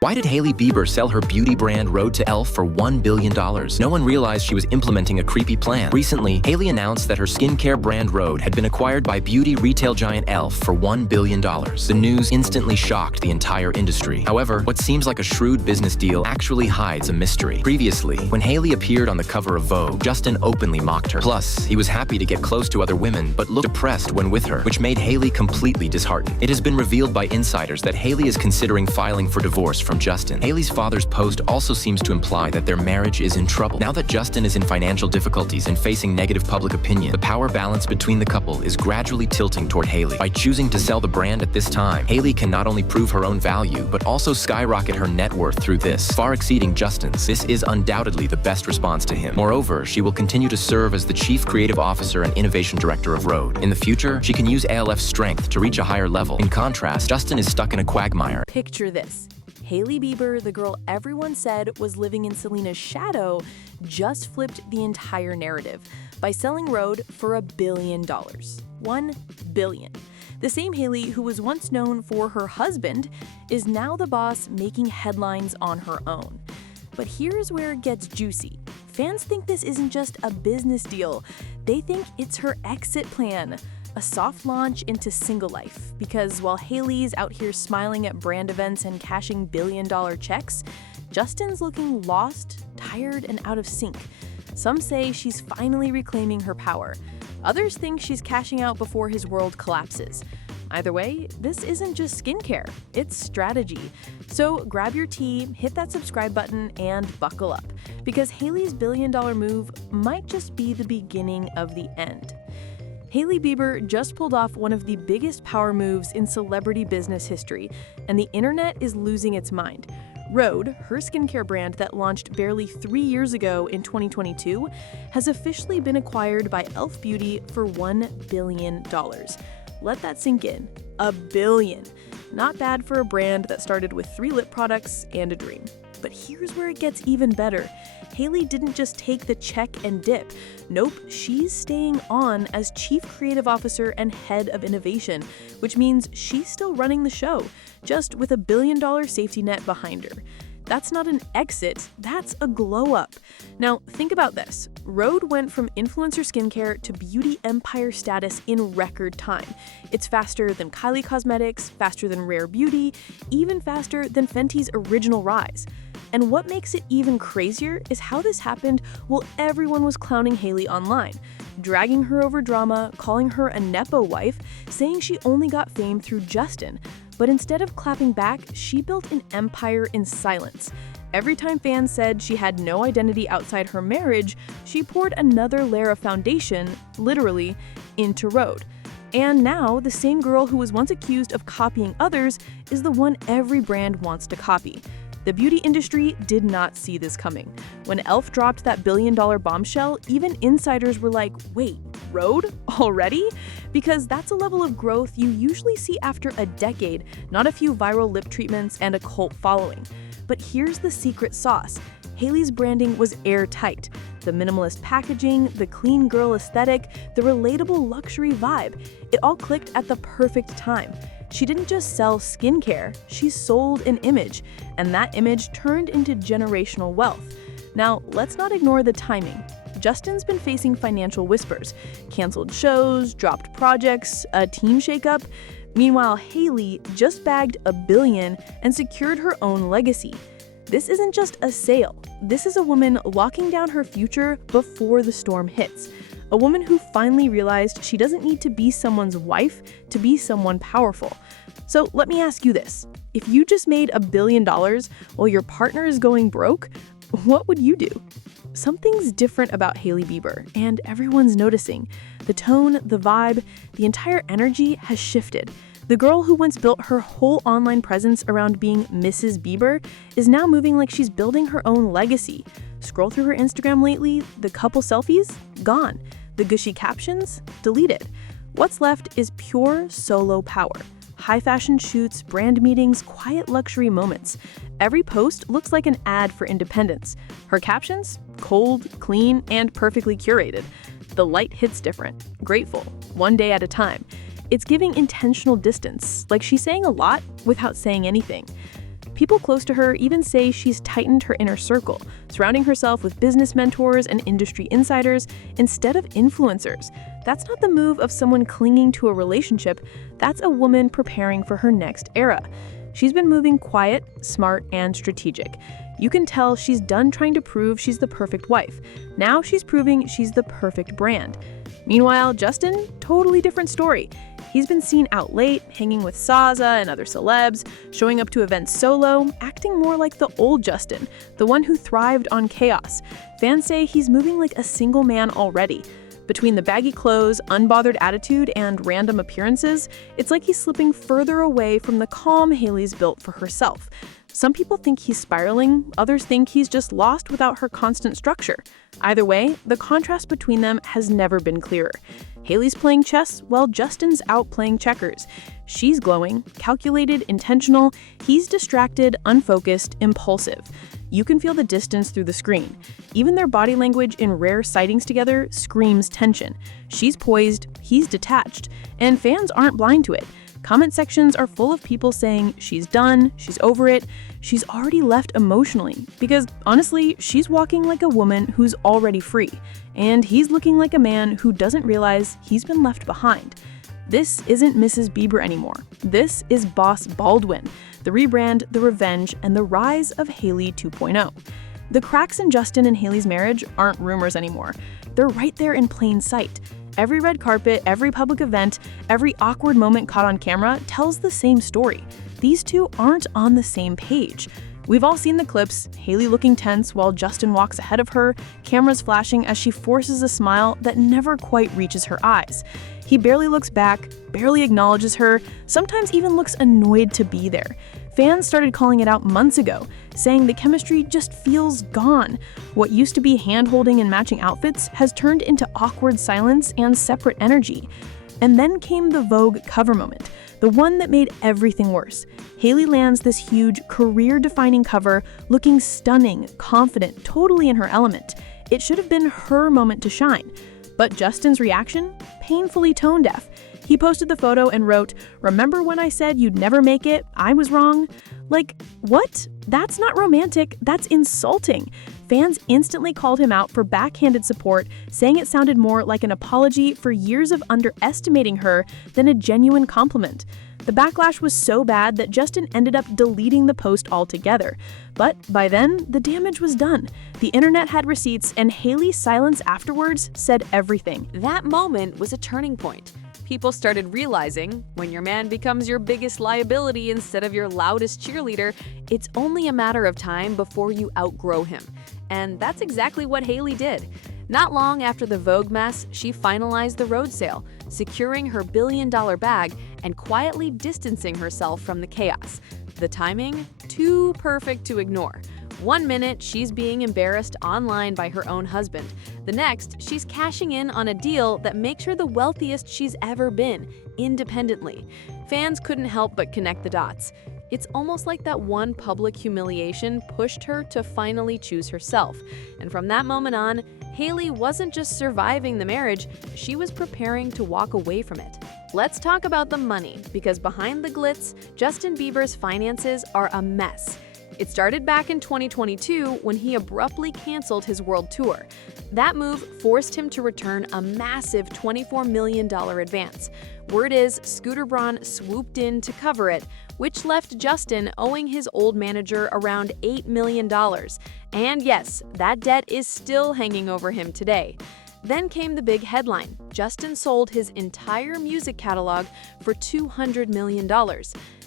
Why did Hailey Bieber sell her beauty brand Rhode to Elf for $1 billion? No one realized she was implementing a creepy plan. Recently, Hailey announced that her skincare brand Rhode had been acquired by beauty retail giant Elf for $1 billion. The news instantly shocked the entire industry. However, what seems like a shrewd business deal actually hides a mystery. Previously, when Hailey appeared on the cover of Vogue, Justin openly mocked her. Plus, he was happy to get close to other women, but looked depressed when with her, which made Hailey completely disheartened. It has been revealed by insiders that Hailey is considering filing for divorce from Justin. Hailey's father's post also seems to imply that their marriage is in trouble. Now that Justin is in financial difficulties and facing negative public opinion, the power balance between the couple is gradually tilting toward Hailey. By choosing to sell the brand at this time, Hailey can not only prove her own value, but also skyrocket her net worth through this, far exceeding Justin's. This is undoubtedly the best response to him. Moreover, she will continue to serve as the Chief Creative Officer and Innovation Director of Rhode. In the future, she can use ALF's strength to reach a higher level. In contrast, Justin is stuck in a quagmire. Picture this. Hailey Bieber, the girl everyone said was living in Selena's shadow, just flipped the entire narrative by selling Rhode for $1 billion. $1 billion. The same Hailey who was once known for her husband is now the boss making headlines on her own. But here's where it gets juicy. Fans think this isn't just a business deal. They think it's her exit plan. A soft launch into single life, because while Hailey's out here smiling at brand events and cashing billion-dollar checks, Justin's looking lost, tired, and out of sync. Some say she's finally reclaiming her power. Others think she's cashing out before his world collapses. Either way, this isn't just skincare, it's strategy. So grab your tea, hit that subscribe button, and buckle up, because Hailey's billion-dollar move might just be the beginning of the end. Hailey Bieber just pulled off one of the biggest power moves in celebrity business history, and the internet is losing its mind. Rhode, her skincare brand that launched barely 3 years ago in 2022, has officially been acquired by Elf Beauty for $1 billion. Let that sink in. $1 billion. Not bad for a brand that started with 3 lip products and a dream. But here's where it gets even better. Hailey didn't just take the check and dip. Nope, she's staying on as Chief Creative Officer and Head of Innovation, which means she's still running the show, just with $1 billion safety net behind her. That's not an exit, that's a glow up. Now, think about this. Rhode went from influencer skincare to beauty empire status in record time. It's faster than Kylie Cosmetics, faster than Rare Beauty, even faster than Fenty's original rise. And what makes it even crazier is how this happened while everyone was clowning Hailey online, dragging her over drama, calling her a Nepo wife, saying she only got fame through Justin. But instead of clapping back, she built an empire in silence. Every time fans said she had no identity outside her marriage, she poured another layer of foundation, literally, into Rhode. And now, the same girl who was once accused of copying others is the one every brand wants to copy. The beauty industry did not see this coming. When Elf dropped that billion-dollar bombshell, even insiders were like, wait, Rhode? Already? Because that's a level of growth you usually see after a decade, not a few viral lip treatments and a cult following. But here's the secret sauce. Hailey's branding was airtight. The minimalist packaging, the clean girl aesthetic, the relatable luxury vibe. It all clicked at the perfect time. She didn't just sell skincare, she sold an image, and that image turned into generational wealth. Now, let's not ignore the timing. Justin's been facing financial whispers, canceled shows, dropped projects, a team shakeup. Meanwhile, Hailey just bagged $1 billion and secured her own legacy. This isn't just a sale. This is a woman locking down her future before the storm hits. A woman who finally realized she doesn't need to be someone's wife to be someone powerful. So let me ask you this. If you just made $1 billion while your partner is going broke, what would you do? Something's different about Hailey Bieber, and everyone's noticing. The tone, the vibe, the entire energy has shifted. The girl who once built her whole online presence around being Mrs. Bieber is now moving like she's building her own legacy. Scroll through her Instagram lately, the couple selfies? Gone. The gushy captions? Deleted. What's left is pure solo power. High fashion shoots, brand meetings, quiet luxury moments. Every post looks like an ad for independence. Her captions? Cold, clean, and perfectly curated. The light hits different. Grateful. One day at a time. It's giving intentional distance, like she's saying a lot without saying anything. People close to her even say she's tightened her inner circle, surrounding herself with business mentors and industry insiders instead of influencers. That's not the move of someone clinging to a relationship, that's a woman preparing for her next era. She's been moving quiet, smart, and strategic. You can tell she's done trying to prove she's the perfect wife. Now she's proving she's the perfect brand. Meanwhile, Justin, totally different story. He's been seen out late, hanging with Saza and other celebs, showing up to events solo, acting more like the old Justin, the one who thrived on chaos. Fans say he's moving like a single man already. Between the baggy clothes, unbothered attitude, and random appearances, it's like he's slipping further away from the calm Hailey's built for herself. Some people think he's spiraling, others think he's just lost without her constant structure. Either way, the contrast between them has never been clearer. Hailey's playing chess while Justin's out playing checkers. She's glowing, calculated, intentional. He's distracted, unfocused, impulsive. You can feel the distance through the screen. Even their body language in rare sightings together screams tension. She's poised, he's detached, and fans aren't blind to it. Comment sections are full of people saying she's done, she's over it, she's already left emotionally, because honestly, she's walking like a woman who's already free, and he's looking like a man who doesn't realize he's been left behind. This isn't Mrs. Bieber anymore. This is Boss Baldwin, the rebrand, the revenge, and the rise of Hailey 2.0. The cracks in Justin and Hailey's marriage aren't rumors anymore. They're right there in plain sight. Every red carpet, every public event, every awkward moment caught on camera tells the same story. These two aren't on the same page. We've all seen the clips, Hailey looking tense while Justin walks ahead of her, cameras flashing as she forces a smile that never quite reaches her eyes. He barely looks back, barely acknowledges her, sometimes even looks annoyed to be there. Fans started calling it out months ago, saying the chemistry just feels gone. What used to be hand-holding and matching outfits has turned into awkward silence and separate energy. And then came the Vogue cover moment, the one that made everything worse. Hailey lands this huge, career-defining cover, looking stunning, confident, totally in her element. It should have been her moment to shine. But Justin's reaction? Painfully tone-deaf. He posted the photo and wrote, "Remember when I said you'd never make it? I was wrong." Like, what? That's not romantic, that's insulting. Fans instantly called him out for backhanded support, saying it sounded more like an apology for years of underestimating her than a genuine compliment. The backlash was so bad that Justin ended up deleting the post altogether. But by then, the damage was done. The internet had receipts, and Hailey's silence afterwards said everything. That moment was a turning point. People started realizing when your man becomes your biggest liability instead of your loudest cheerleader, it's only a matter of time before you outgrow him. And that's exactly what Hailey did. Not long after the Vogue mess, she finalized the Rhode sale, securing her billion-dollar bag and quietly distancing herself from the chaos. The timing? Too perfect to ignore. One minute, she's being embarrassed online by her own husband. The next, she's cashing in on a deal that makes her the wealthiest she's ever been, independently. Fans couldn't help but connect the dots. It's almost like that one public humiliation pushed her to finally choose herself. And from that moment on, Hailey wasn't just surviving the marriage, she was preparing to walk away from it. Let's talk about the money, because behind the glitz, Justin Bieber's finances are a mess. It started back in 2022 when he abruptly canceled his world tour. That move forced him to return a massive $24 million advance. Word is Scooter Braun swooped in to cover it, which left Justin owing his old manager around $8 million. And yes, that debt is still hanging over him today. Then came the big headline. Justin sold his entire music catalog for $200 million.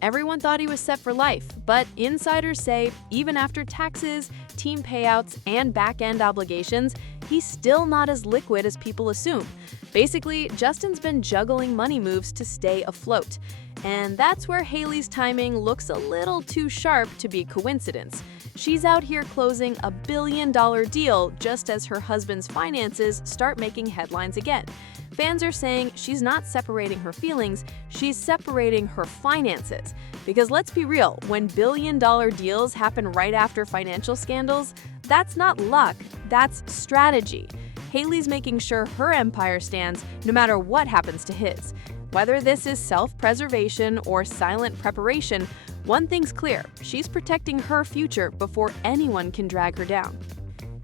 Everyone thought he was set for life, but insiders say even after taxes, team payouts, and back-end obligations, he's still not as liquid as people assume. Basically, Justin's been juggling money moves to stay afloat. And that's where Hailey's timing looks a little too sharp to be coincidence. She's out here closing a billion-dollar deal just as her husband's finances start making headlines again. Fans are saying she's not separating her feelings, she's separating her finances. Because let's be real, when billion-dollar deals happen right after financial scandals, that's not luck, that's strategy. Hailey's making sure her empire stands no matter what happens to his. Whether this is self-preservation or silent preparation, One thing's clear, she's protecting her future before anyone can drag her down.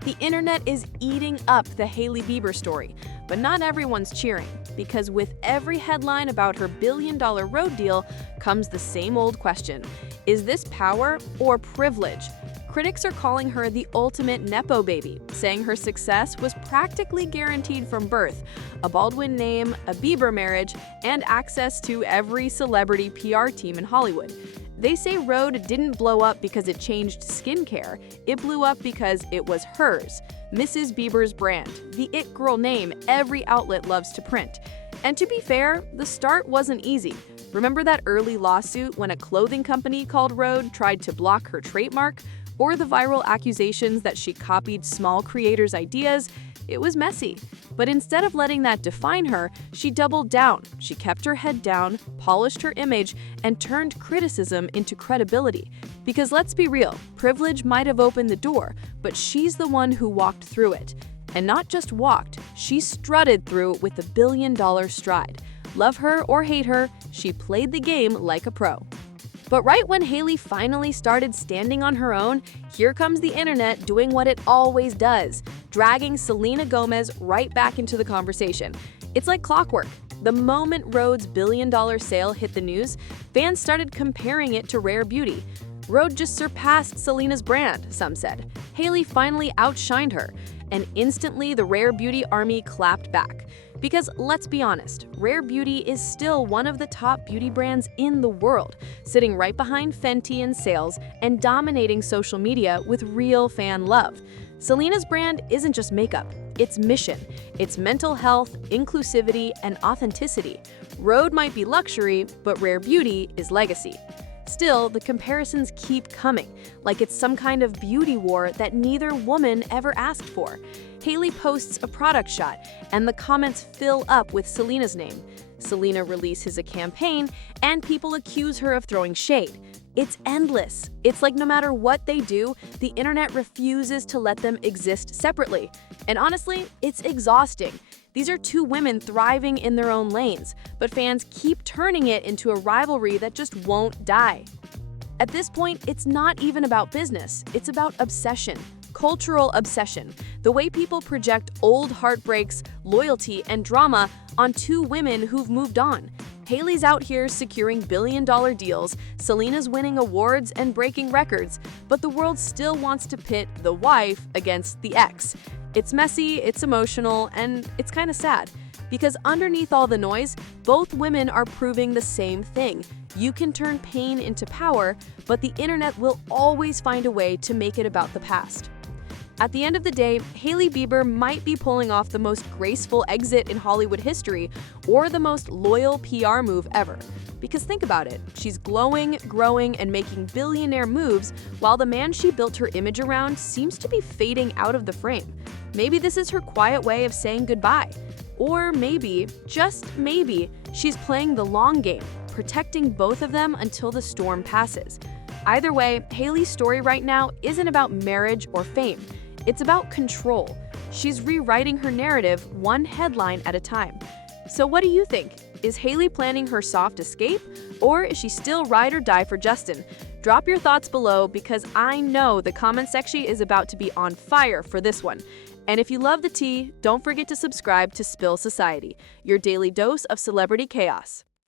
The internet is eating up the Hailey Bieber story, but not everyone's cheering, because with every headline about her billion-dollar Rhode deal comes the same old question: is this power or privilege? Critics are calling her the ultimate Nepo baby, saying her success was practically guaranteed from birth: a Baldwin name, a Bieber marriage, and access to every celebrity PR team in Hollywood. They say Rhode didn't blow up because it changed skincare, it blew up because it was hers, Mrs. Bieber's brand, the it girl name every outlet loves to print. And to be fair, the start wasn't easy. Remember that early lawsuit when a clothing company called Rhode tried to block her trademark? Or the viral accusations that she copied small creators' ideas? It was messy. But instead of letting that define her, she doubled down. She kept her head down, polished her image, and turned criticism into credibility. Because let's be real, privilege might have opened the door, but she's the one who walked through it. And not just walked, she strutted through with a billion-dollar stride. Love her or hate her, she played the game like a pro. But right when Hailey finally started standing on her own, here comes the internet doing what it always does, dragging Selena Gomez right back into the conversation. It's like clockwork. The moment Rhode's billion-dollar sale hit the news, fans started comparing it to Rare Beauty. Rhode just surpassed Selena's brand, some said. Hailey finally outshined her, and instantly the Rare Beauty army clapped back. Because let's be honest, Rare Beauty is still one of the top beauty brands in the world, sitting right behind Fenty in sales and dominating social media with real fan love. Selena's brand isn't just makeup, it's mission. It's mental health, inclusivity, and authenticity. Rhode might be luxury, but Rare Beauty is legacy. Still, the comparisons keep coming, like it's some kind of beauty war that neither woman ever asked for. Hailey posts a product shot, and the comments fill up with Selena's name. Selena releases a campaign, and people accuse her of throwing shade. It's endless. It's like no matter what they do, the internet refuses to let them exist separately. And honestly, it's exhausting. These are two women thriving in their own lanes, but fans keep turning it into a rivalry that just won't die. At this point, it's not even about business, it's about obsession. Cultural obsession, the way people project old heartbreaks, loyalty, and drama on two women who've moved on. Hailey's out here securing billion-dollar deals, Selena's winning awards and breaking records, but the world still wants to pit the wife against the ex. It's messy, it's emotional, and it's kind of sad. Because underneath all the noise, both women are proving the same thing. You can turn pain into power, but the internet will always find a way to make it about the past. At the end of the day, Hailey Bieber might be pulling off the most graceful exit in Hollywood history or the most loyal PR move ever. Because think about it, she's glowing, growing, and making billionaire moves while the man she built her image around seems to be fading out of the frame. Maybe this is her quiet way of saying goodbye. Or maybe, just maybe, she's playing the long game, protecting both of them until the storm passes. Either way, Hailey's story right now isn't about marriage or fame. It's about control. She's rewriting her narrative one headline at a time. So what do you think? Is Hailey planning her soft escape, or is she still ride or die for Justin? Drop your thoughts below because I know the comment section is about to be on fire for this one. And if you love the tea, don't forget to subscribe to Spill Society, your daily dose of celebrity chaos.